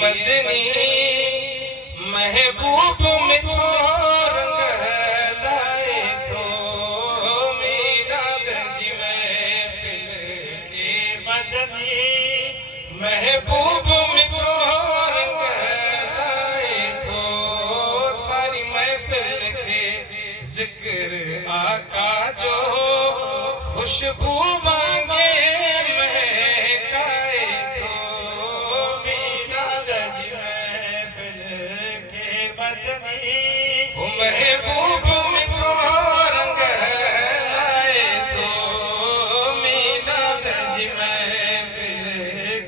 मदनी महबूब मिठो रंग लाए थो मीराद जी महफिल के मदनी महबूब मिठो रंग लाए थो सारी महफिल के जिक्र आका जो खुशबू मांगे महबूब मिठो रंग लाए थो मीराद जी महफिल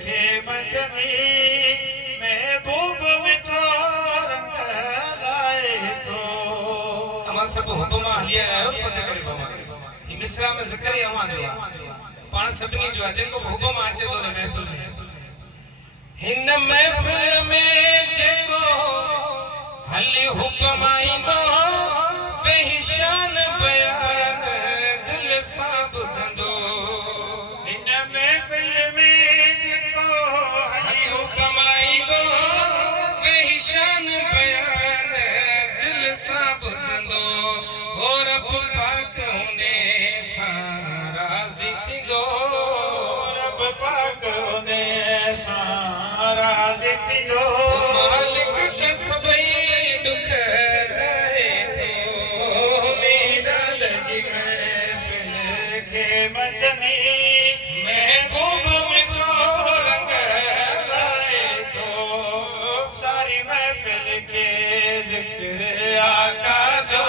के मदनी महबूब मिठो रंग लाए थो तमाम सब हुक्म हलिया आयो पते करे बाबा ही मिसरा में जिक्र अमा जो पाण सभनी जो जेको हुक्म आचे तो महफिल में हिन महफिल में जेको हली हुक्म आईंदो वेही शान बयान दिल सां ॿुधंदो हिन महफिल में जेको हली हुक्म आईंदो वेही शान बयान दिल सां ॿुधंदो हो रब पाक हुने सां राज़ी थींदो रब पाक हुने सां राज़ी थींदो मालिक त सभई महबूब मिठो रंग लाए थो सारी महफिल के जिक्र आका जो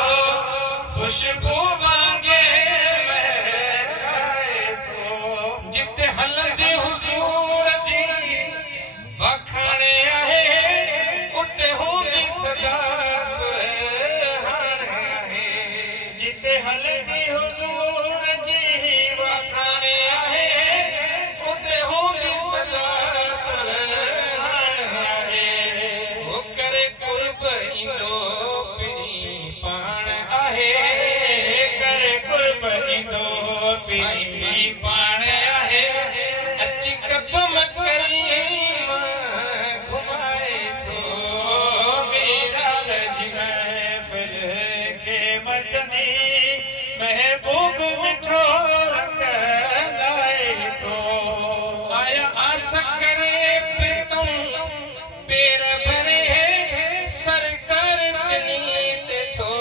खुशबू मांगे महकाए थो जिते हलंदे हुजूर जी वखाणे आहे उते हूंदी सदा सुरहान आहे जिते हलंदे हुजूर जी वखाणे साईं पाण आहे अची कदम करीम घुमाए थो मीराद जी महफिल के मदनी महबूब मिठो रंग लाए थो आया आस करे प्रीतम पेर भरे सरकार तनी ते थो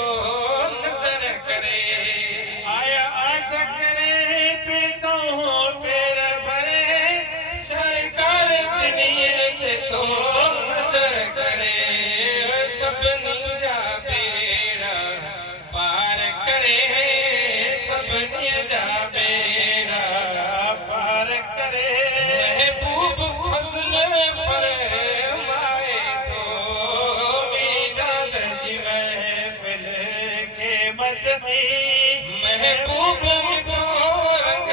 नजर करे आया आस करे तो नजर करे सबनी जा बेड़ा पार करे सबनी जा बेड़ा पार करे महबूब फजल फरमाए थो मीराद जी महफिल के मदनी महबूब मिठो रंग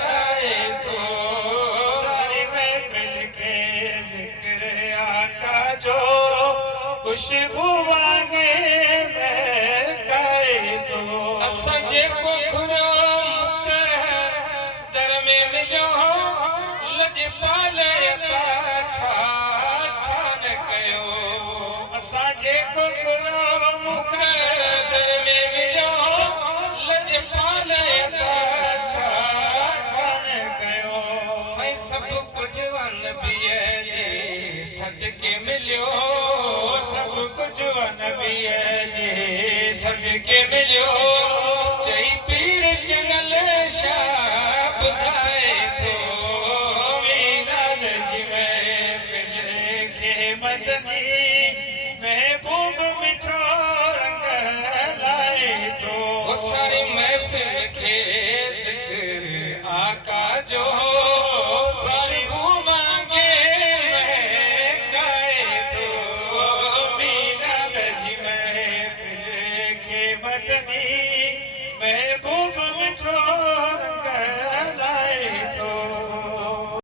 लाए थो सारी महफिल के जिक्र आका जो खुशबू मांगे महकाए थो असां जेको घुरो दर में मिलियो लजपाल छा छा न कयो असां जेको घुरो दर में मिलियो लजपाल छा छा न कयो साईं सब कुछ नबीअ जे सदके मिलियो सब कुछ नबीअ जे सदके मिलियो चई पीर चंगल शाह ॿुधाए थो मीराद जी महफिल के मदनी महबूब मिठो रंग लाए थो सारी महफिल के जिक्र आका जो